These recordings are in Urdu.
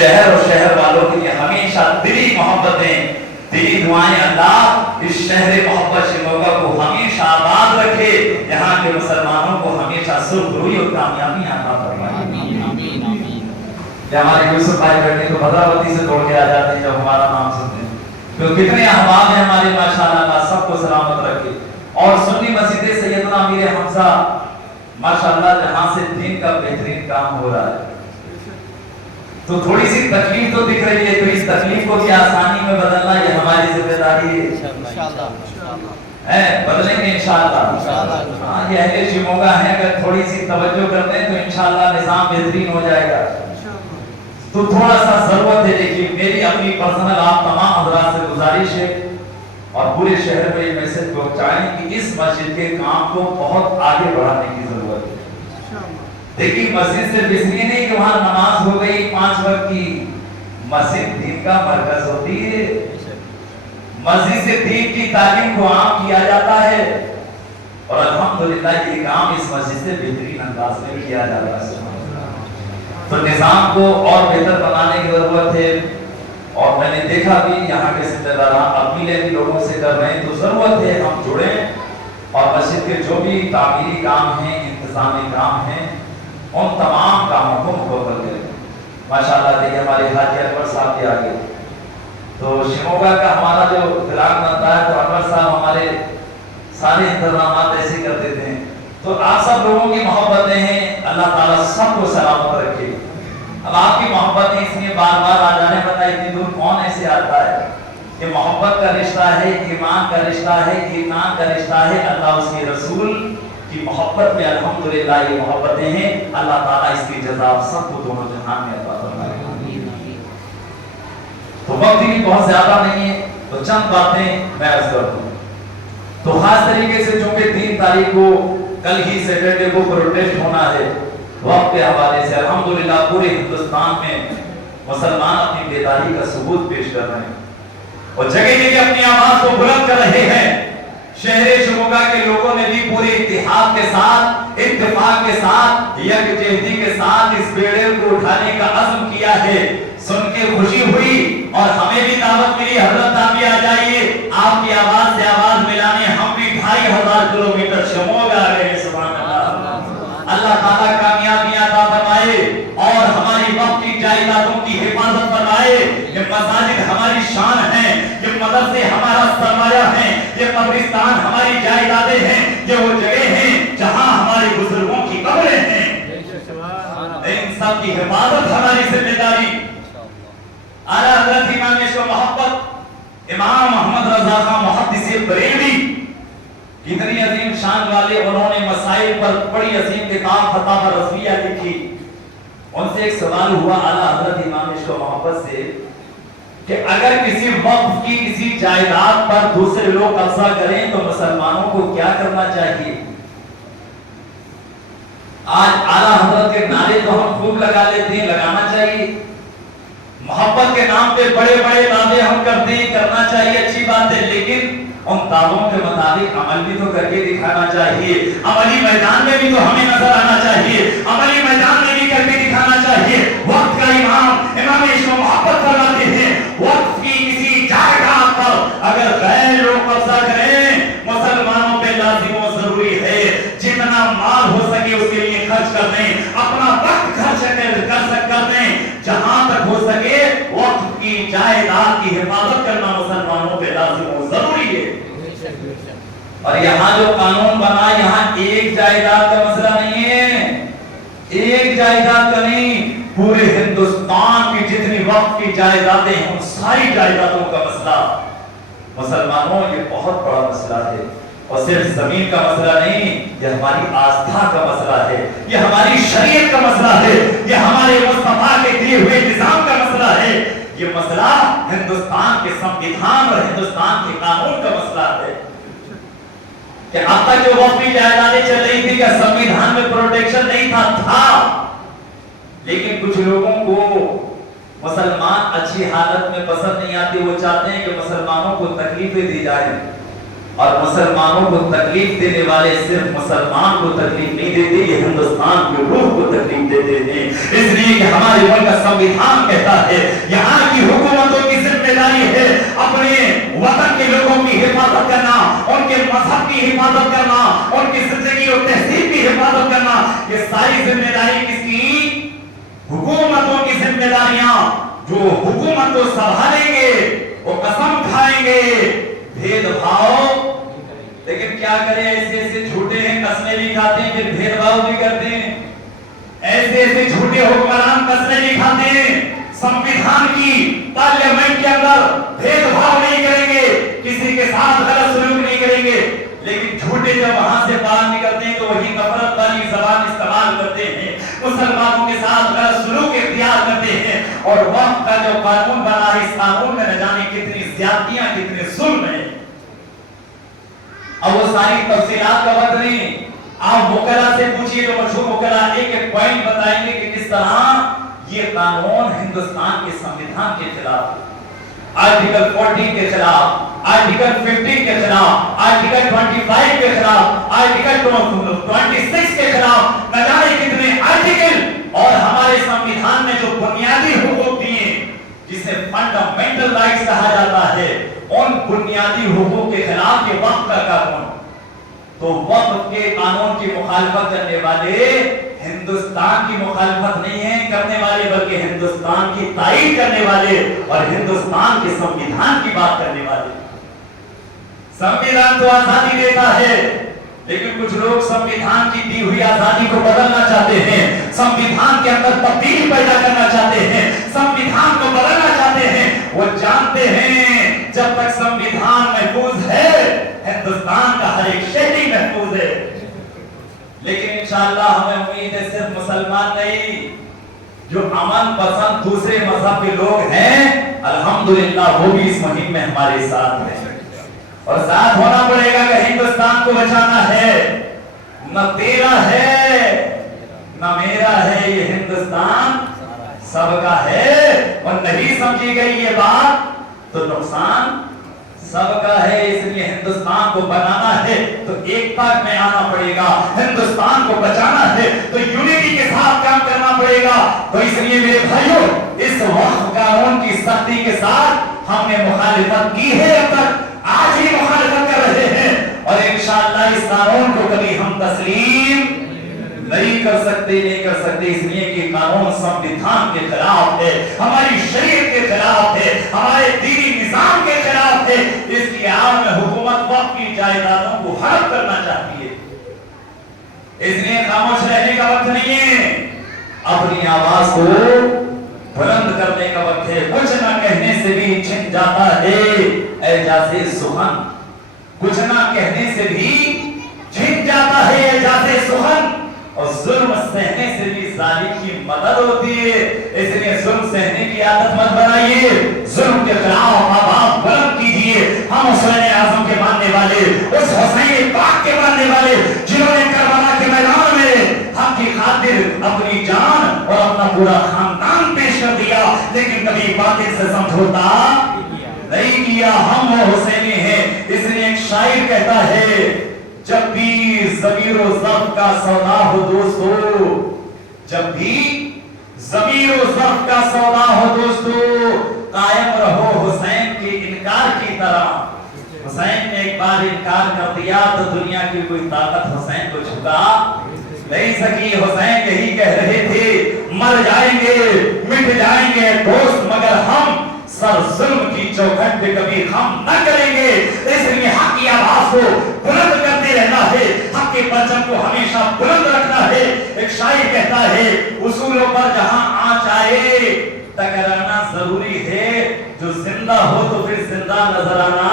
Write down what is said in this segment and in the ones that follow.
شہر اور شہر والوں کے لیے ہمیشہ دلی محبتیں، دلی دعائیں اللہ اس شہر محبت شموگا کو ہمیشہ آباد رکھے، یہاں کے مسلمانوں کو ہمیشہ سرخروئی اور کامیابی عطا فرمائے۔ ہمارے یوسف بھائی بیٹھے تو بھدراوتی سے توڑ کے آ جاتے ہیں جب ہمارا نام سنتے ہیں، تو کتنے احباب ہیں ہمارے، ماشاءاللہ اللہ سب کو سلامت رکھے۔ اور سنی مسجد سیدنا امیر حمزہ ماشاءاللہ جہاں سے دین کا بہترین کام ہو رہا ہے، تو تھوڑی سی تکلیف تو دکھ رہی ہے، تو اس تکلیف کو کیا آسانی میں بدلنا یہ ہماری ذمہ داری ہے، بدلیں گے انشاءاللہ۔ ہاں یہ اہل شموگا ہیں، اگر تھوڑی سی توجہ کرتے ہیں تو انشاءاللہ نظام بہترین ہو جائے گا۔ تو تھوڑا سا ضرورت ہے، دیکھیے میری اپنی پرسنل آپ تمام حضرات سے گزارش ہے اور پورے شہر میں یہ میسج پہنچائیں کہ اس مسجد کے کام کو بہت آگے بڑھانے کی ضرورت ہے۔ دیکھیے مسجد صرف اس لیے نہیں کہ وہاں نماز ہو گئی 5 وقت کی، مسجد دین کا مرکز ہوتی ہے، مسجد سے دین کی تعلیم کو عام کیا جاتا ہے، اور الحمدللہ یہ کام اس مسجد سے بہترین انداز میں کیا جاتا ہے۔ تو نظام کو اور بہتر بنانے کی ضرورت ہے، اور میں نے دیکھا بھی یہاں کے ذمہ داران اپیلیں بھی لوگوں سے کر رہے ہیں، تو ضرورت ہے ہم جڑیں اور مسجد کے جو بھی تعمیری کام ہیں، انتظامی کام ہیں، ان تمام کاموں کو مکمل کریں۔ ماشاءاللہ دیکھیں ہمارے حاجی انور صاحب کے آگے تو شموگا کا ہمارا جو پلان بنتا ہے، تو انور صاحب ہمارے سارے انتظامات ایسے کر دیتے ہیں۔ تو آپ سب لوگوں کی محبتیں ہیں، اللہ تعالیٰ سب کو سلامت رکھے۔ اب آپ کی محبتیں اس لیے بار بار آ جانے پتا اتنی دور کون ایسے آتا ہے، یہ محبت کا رشتہ ہے، ایمان کا رشتہ ہے، ایمان کا رشتہ ہے، اللہ اس کے رسول کی محبت میں الحمدللہ یہ محبتیں ہیں، اللہ تعالیٰ اس کی جزا سب کو دونوں جہان میں عطا فرمائے۔ تو وقت بھی بہت زیادہ نہیں ہے، تو چند باتیں میں عرض کر دوں۔ تو خاص طریقے سے چونکہ 3 تاریخ کو کل ہی سیٹرڈے کو پروٹیسٹ ہونا ہے، وقت کے حوالے سے الحمدللہ پورے ہندوستان میں مسلمان اپنی بیداری کا ثبوت پیش کر رہے ہیں اور جگہ جگہ اپنی آواز کو بلند کر رہے ہیں۔ شہر شموگا کے لوگوں نے بھی پورے اتحاد کے ساتھ، اتفاق کے ساتھ، یکجہتی کے ساتھ اس بیڑے کو اٹھانے کا عزم کیا ہے۔ سن کے خوشی ہوئی اور ہمیں بھی دعوت ملی، حضرت آپ بھی آ جائیے، آپ کی آواز سے آواز ملانے ہم بھی 2500 کلومیٹر شموگا آ گئے۔ سبحان اللہ، اللہ تعالیٰ کامیابیاں عطا فرمائے اور ہماری وقت کی جائیدادوں کی حفاظت فرمائے۔ یہ مساجد ہماری شان ہیں، یہ مدرسے ہمارا سرمایہ ہیں، یہ قبرستان ہماری جائیدادیں ہیں، یہ وہ جگہ ہیں جہاں ہمارے بزرگوں کی قبریں ہیں، ان سب کی حفاظت ہماری ذمہ داری۔ اعلیٰ حضرت امام عشق و محبت امام محمد رضا خان محدث بریلوی کتنی عظیم شان والے، انہوں نے مسائل پر بڑی عظیم کتاب فتاوی رضویہ لکھی۔ ان سے ایک سوال ہوا اعلیٰ حضرت امام عشق و محبت سے کہ اگر کسی وقف کی کسی جائیداد پر دوسرے لوگ قبضہ کریں تو مسلمانوں کو کیا کرنا چاہیے؟ آج اعلیٰ حضرت کے نعرے تو ہم خوب لگا لیتے ہیں، لگانا چاہیے، محبت کے نام پہ بڑے بڑے دعوے ہم کرتے ہیں، کرنا چاہیے، اچھی بات ہے، لیکن ان دعووں کے مطابق عمل بھی تو کر کے دکھانا چاہیے، عملی میدان میں بھی تو ہمیں نظر آنا چاہیے، عملی میدان میں بھی کر کے دکھانا چاہیے۔ وقت کا امام عشق و محبت فرماتے ہیں، وقت کی کسی جائیداد پر اگر غیر لوگ قبضہ کریں، مسلمانوں پہ لازم و ضروری ہے جتنا مال ہو سکے اس کے لیے خرچ کر دیں، اپنا وقت خرچ کر دیں، جہاں تک ہو سکے وقت کی جائیداد کی حفاظت کرنا مسلمانوں پہ لازم و ضروری ہے۔ اور یہاں جو قانون بنا، یہاں ایک جائیداد کا مسئلہ نہیں ہے، ایک جائیداد کا نہیں، پورے ہندوستان کی جتنی وقت کی جائیدادیں ہیں ان ساری جائیدادوں کا مسئلہ۔ مسلمانوں یہ بہت بڑا مسئلہ ہے، اور صرف زمین کا مسئلہ نہیں، یہ ہماری آستھا کا مسئلہ ہے، یہ ہماری شریعت کا مسئلہ ہے، یہ ہمارے مصطفیٰ کے دیے ہوئے نظام کا مسئلہ ہے، یہ مسئلہ ہندوستان کے سموِدھان اور ہندوستان کے قانون کا مسئلہ ہے۔ کہ اب تک جو وقفی جائیدادیں چل رہی تھی، کیا سموِدھان میں پروٹیکشن نہیں تھا، لیکن کچھ لوگوں کو مسلمان اچھی حالت میں پسند نہیں آتے، وہ چاہتے ہیں کہ مسلمانوں کو تکلیفیں دی جائیں، اور مسلمانوں کو تکلیف دینے والے صرف مسلمان کو تکلیف نہیں دیتے، یہ ہندوستان کی روح کو تکلیف دیتے ہیں۔ اس لیے کہ ہمارے ملک کا سنویدھان کہتا ہے یہاں کی حکومتوں کی ذمہ داری ہے اپنے وطن کے لوگوں کی حفاظت کرنا، ان کے مذہب کی حفاظت کرنا، ان کی زندگی اور تہذیب کی حفاظت کرنا۔ یہ ساری ذمہ داری کس کی؟ حکومتوں کی ذمہ داریاں۔ جو حکومت کو سنبھالیں گے وہ قسم کھائیں گے بھید بھاؤ، لیکن کیا کریں ایسے ایسے جھوٹے ہیں، قسمیں بھی کھاتے ہیں پھر بھید بھاؤ بھی کرتے ہیں۔ ایسے ایسے جھوٹے حکمران قسمیں بھی کھاتے ہیں، سنویدھان کی پارلیمنٹ کے اندر بھید بھاؤ نہیں کریں گے، کسی کے ساتھ غلط سلوک نہیں کریں گے، لیکن جھوٹے جب وہاں سے باہر نکلتے ہیں تو وہی نفرت والی زبان استعمال کرتے ہیں، مسلمانوں کے ساتھ غلط سلوک اختیار کرتے ہیں۔ اور وقت کا جو قانون بنا ہے، اس قانون میں نہ جانے کتنی زیادتیاں، کتنے ظلم ہیں۔ اب وہ ساری تفصیلات کا وقت نہیں، آپ وکلا سے پوچھئے جو مشہور وکلا ایک ایک پوائنٹ بتائیں گے کہ کس طرح یہ قانون ہندوستان کے سنویدھان کے خلاف، آرٹیکل 14 کے خلاف، آرٹیکل 15 کے خلاف، آرٹیکل 25 کے خلاف، آرٹیکل 26 کے خلاف، نہ جانے کتنے آرٹیکل، اور ہمارے سنویدھان میں جو بنیادی حقوق دیے جسے فنڈامنٹل رائٹس کہا جاتا ہے، ان بنیادی حقوق کے خلاف یہ وقت کا قانون۔ تو وقت کے قانون کی مخالفت کرنے والے ہندوستان کی مخالفت نہیں ہیں کرنے والے، بلکہ ہندوستان کی تائید کرنے والے اور ہندوستان کے سنویدھان کی بات کرنے والے۔ سنویدھان تو آزادی دیتا ہے، لیکن کچھ لوگ سنویدھان کی دی ہوئی آزادی کو بدلنا چاہتے ہیں، سنویدھان کے اندر تبدیلی پیدا کرنا چاہتے ہیں، سنویدھان کو بدلنا چاہتے ہیں۔ وہ جانتے ہیں جب تک سنویدھان محفوظ ہے ہندوستان کا ہر ایک شہری محفوظ ہے۔ لیکن انشاءاللہ ہمیں امید ہے صرف مسلمان نہیں، جو امن پسند دوسرے مذہب کے لوگ ہیں الحمدللہ وہ بھی اس مہم میں ہمارے ساتھ ہیں، اور ساتھ ہونا پڑے گا کہ ہندوستان کو بچانا ہے۔ نہ تیرا ہے نہ میرا ہے، یہ ہندوستان سب کا ہے، اور نہیں سمجھی گئی یہ بات تو نقصان سب کا ہے۔ اس لیے ہندوستان کو بنانا ہے تو ایکتا میں آنا پڑے گا، ہندوستان کو بچانا ہے تو یونٹی کے ساتھ کام کرنا پڑے گا۔ تو اس لیے میرے بھائیوں، اس وقت قانون کی سختی کے ساتھ ہم نے مخالفت کی ہے، اب تک آج ہی مخالفت کر رہے ہیں، اور انشاءاللہ اس قانون کو کبھی ہم تسلیم نہیں کر سکتے، اس لیے کہ قانون سنویدھان کے خلاف ہے، ہماری شریعت کے خلاف ہے، ہمارے دینی نظام کے خلاف ہے۔ اس کی آڑ میں حکومت وقت کی جائیدادوں کو ہڑپ کرنا چاہتی ہے، اس لیے خاموش رہنے کا وقت نہیں ہے، اپنی آواز کو بلند کرنے کا وقت ہے۔ کچھ نہ کہنے سے بھی چھن جاتا ہے اعجاز سخن، کچھ نہ کہنے سے بھی چھن جاتا ہے اعجاز سخن، اور ظلم سہنے سے بھی ظالم کی مدد ہوتی ہے۔ اس لیے ظلم سہنے کی عادت مت بنائیے، ظلم کے خلاف آواز بلند کیجیے۔ ہم حسین اعظم کے ماننے والے، اس حسین پاک کے ماننے والے جنہوں نے کربلا کے میدان میں حق کی خاطر اپنی جان اور اپنا پورا خاندان پیش کر دیا، لیکن کبھی باطل سے سمجھوتا نہیں کیا۔ ہم وہ حسینی ہیں، اس لیے ایک شاعر کہتا ہے جب بھی ضمیر و ضبط کا سودا ہو دوستو، جب بھی ضمیر و ضبط کا سودا ہو دوستو، قائم رہو حسین کے انکار کی طرح۔ حسین نے ایک بار انکار کر دیا تو دنیا کی کوئی طاقت حسین کو جھکا نہیں سکی۔ حسین یہی کہہ رہے تھے مر جائیں گے مٹ جائیں گے دوست، مگر ہم سر ظلم کی چوکھٹ پہ کبھی خم نہ کریں گے۔ اس لیے حق کی آواز کو بلند کرتے رہنا ہے، حق کے پرچم کو ہمیشہ بلند رکھنا ہے۔ ایک شاعر کہتا ہے اصولوں پر جہاں آنچ آئے ٹکرانا ضروری ہے، جو زندہ ہو تو پھر زندہ نظر آنا،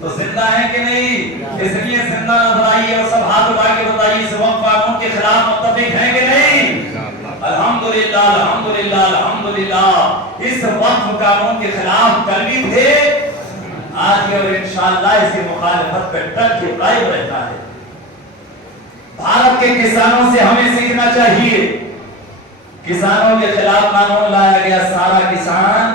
تو زندہ ہے کہ نہیں؟ اس لیے زندہ نظر آئیے اور سب ہاتھ اٹھا کے بتائیے اس وقت قانون کے خلاف متفق ہیں کہ نہیں؟ الحمدللہ الحمدللہ الحمدللہ، اس وقت قانون کے خلاف کلمی تھے آج اور انشاءاللہ اس کی مخالفت پر ڈٹ کے قائم رہتا ہے۔ بھارت کے کسانوں سے ہمیں سیکھنا چاہیے، کسانوں کے خلاف قانون لایا گیا، سارا کسان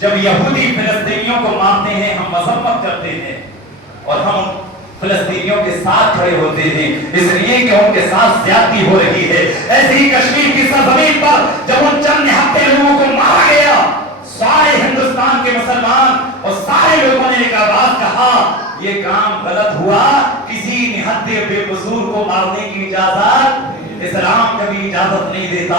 جب یہودی فلسطینیوں کو مارتے ہیں ہم مذمت کرتے ہیں اور ہم فلسطینیوں کے ساتھ کھڑے ہوتے ہیں اس لیے کہ ان کے ساتھ زیادتی ہو رہی ہے. ایسے ہی کشمیر کی سرزمین پر جب ان چند نہتے لوگوں کو مارا گیا سارے ہندوستان کے مسلمان اور سارے لوگوں نے ایک آواز کہا یہ کام غلط ہوا, کسی نہتے بے قصور کو مارنے کی اجازت اسلام کبھی اجازت نہیں دیتا.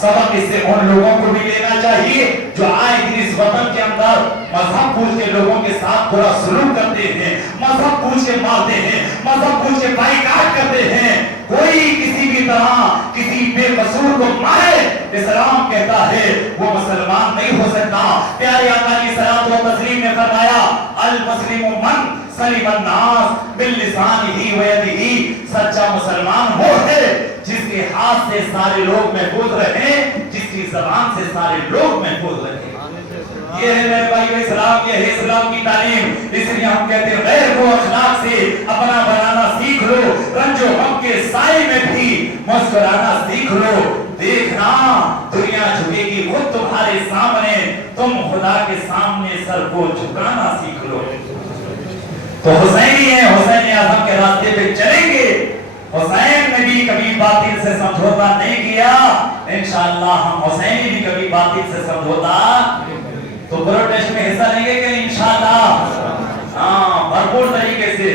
سبق اس سے ان لوگوں کو بھی لینا چاہیے جو آئے دن اس وطن کے اندر مذہب پوچھ کے لوگوں کے ساتھ برا سلوک کرتے ہیں, مذہب پوچھ کے مارتے ہیں, مذہب پوچھ کے بائیکاٹ کرتے ہیں. کوئی کسی بھی طرح کسی بے قصور کو مارے اسلام کہتا ہے وہ مسلمان نہیں ہو سکتا. پیارے آقا علیہ الصلوۃ والتسلیم نے فرمایا المسلم من سلم الناس باللسانہ ویدہ, سچا مسلمان وہ ہے جس کے ہاتھ سے سارے لوگ محفوظ رہیں, جس کی زبان سے سارے لوگ محفوظ رہیں. یہ ہے میرے بھائیو اسلام, یہ ہے اسلام کی تعلیم. اس لیے ہم کہتے ہیں غیر کو اخلاق سے اپنا بنانا سیکھ لو, رنج و غم کے سائے میں بھی مسکرانا سیکھ لو. دیکھنا دنیا جھکے گی خود تمہارے سامنے, تم خدا کے سامنے سر کو جھکانا سیکھ لو. تو حسینی ہیں, حسین اعظم کے راستے پہ چلیں گے. حسین نے بھی کبھی باطل سے سمجھوتا نہیں کیا, انشاءاللہ ہم حسینی بھی کبھی باطل سے سمجھوتا. تو پروٹیسٹ میں حصہ لیں گے کہ انشاءاللہ ہاں بھرپور طریقے سے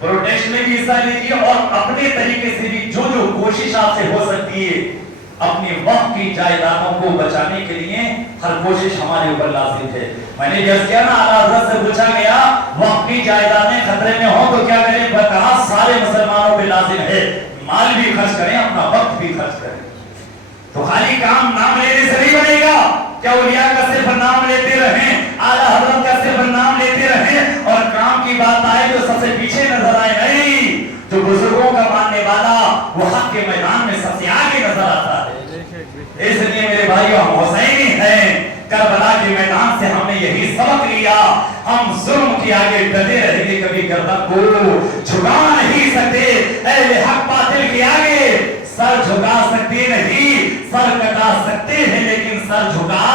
پروٹیسٹ میں بھی حصہ لیجیے اور اپنے طریقے سے بھی جو جو کوشش آپ سے ہو سکتی ہے اپنی وقت کی جائیدادوں کو بچانے کے لیے ہر کوشش ہمارے اوپر لازم ہے. میں نے جس کیا نا اعلیٰ حضرت سے پوچھا گیا وقت کی جائیدادیں خطرے میں ہوں تو کیا کریں, کہا سارے مسلمانوں پہ لازم ہے مال بھی خرچ کریں اپنا وقت بھی خرچ کریں. تو خالی کام نام لینے سے نہیں بنے گا, کیا اولیاء کا صرف نام لیتے رہیں, اعلیٰ حضرت کا صرف نام لیتے رہیں اور کام کی بات آئے تو سب سے پیچھے نظر آئے نہیں. جو بزرگوں کا ماننے والا وہ حق کے میدان میں سب سے آگے نظر آتا ہے. اس لیے میرے بھائیو ہم حسینی ہیں, کربلا کے میدان سے ہم نے یہی سبق لیا. ہم ظلم کے آگے ڈٹے رہیں گے, کبھی گردن کو جھکا نہیں سکتے. اہل حق باطل کے آگے سر جھکا سکتے نہیں, سر کٹا سکتے ہیں لیکن سر جھکا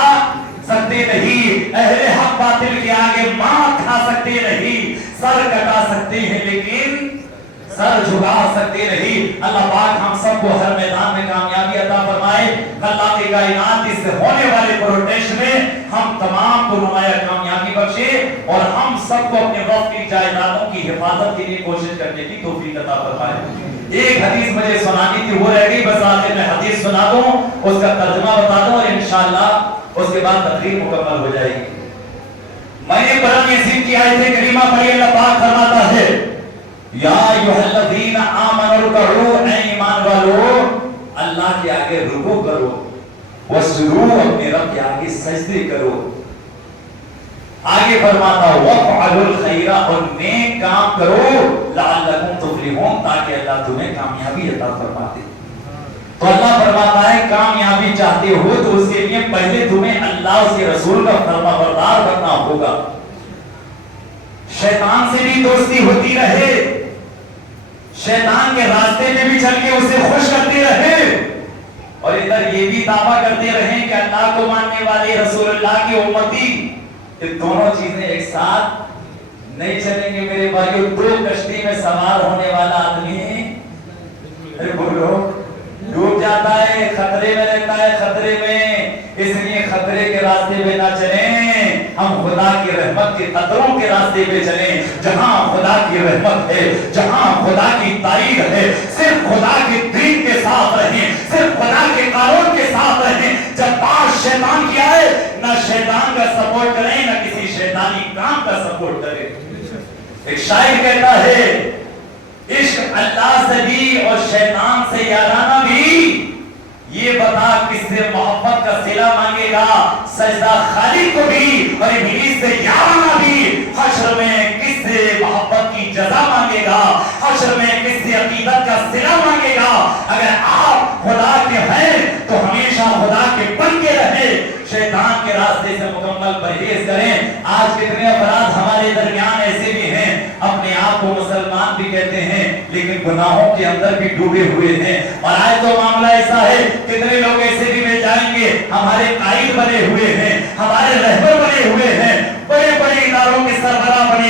سکتے نہیں. اہل حق باطل کے آگے مار کھا سکتے نہیں, سر کٹا سکتے ہیں لیکن سر جھکا سکتے نہیں. اللہ پاک ہم سب کو ہر میدان میں کامیابی عطا فرمائے. اللہ کی کائنات اس ہونے والے پروٹیسٹ میں ہم تمام کو نمایاں کامیابی بخشے اور ہم سب کو اپنے وقت کی جائیدادوں کی حفاظت کے لیے کوشش کرنے کی توفیق عطا فرمائے. ایک حدیث مجھے سنانی تھی, وہ رہ گئی, بس آخر میں حدیث سنا دوں, اس کا ترجمہ بتا دوں اور انشاءاللہ اس کے بعد تقریر مکمل ہو جائے گی. میں نے قرآن یاسین کی آیت کریمہ پڑھی, اللہ پاک فرماتا ہے یا ایھا الذین آمنوا ارکعوا, اے ایمان والو اللہ کے آگے رکوع کرو, واسجدوا اپنے رب کے آگے سجدے کرو. آگے فرماتا وَافْعَلُوا الْخَيْرَ, اور نیک کام کرو, لَعَلَّكُمْ تُفْلِحُونَ, تاکہ اللہ تمہیں کامیابی عطا فرما دے. تو اللہ فرماتا ہے کامیابی چاہتے ہو تو اس کے لیے پہلے تمہیں اللہ اس کے رسول کا فرما بردار بننا ہوگا. شیطان سے بھی دوستی ہوتی رہے, شیطان کے راستے میں بھی چل کے اسے خوش کرتے رہے اور ادھر یہ بھی دعویٰ کرتے رہیں کہ اللہ کو ماننے والے رسول اللہ کی امتی. یہ دونوں چیزیں ایک ساتھ نہیں چلیں گے میرے بھائیو. دو کشتی میں سوار ہونے والا آدمی بولو ڈوب جاتا ہے, خطرے میں رہتا ہے, خطرے میں. اس لیے خطرے کے راستے پہ نہ چلیں, ہم خدا کی رحمت کے قطروں کے راستے پہ چلیں, جہاں خدا کی رحمت ہے, جہاں خدا کی تائید ہے. صرف خدا کے دین کے ساتھ رہیں, صرف خدا کے قانون کے ساتھ رہیں. جب بات شیطان کی آئے نہ شیطان کا سپورٹ کریں نہ کسی شیطانی کام کا سپورٹ کریں. ایک شاعر کہتا ہے عشق اللہ سے بھی اور شیطان سے یارانہ بھی, یہ بتا کس سے محبت کا صلہ مانگے گا, سجدہ خالق کو بھی اور ابلیس سے یارانہ بھی. حشر میں کس سے محبت کی جزا مانگے گا, حشر میں کس سے عقیدت کا صلہ مانگے گا. اگر آپ خدا کے ہیں تو ہمیشہ خدا کے بن کے رہے, شیطان کے راستے سے مکمل پرہیز کریں. آج کتنے افراد ہمارے درمیان ایسے بھی ہیں اپنے آپ کو مسلمان بھی کہتے ہیں لیکن گناہوں کے اندر بھی ڈوبے ہوئے ہیں. اور آج تو معاملہ ایسا ہے کتنے لوگ ایسے بھی مل جائیں گے ہمارے قائد بنے ہوئے ہیں, ہمارے رہبر بنے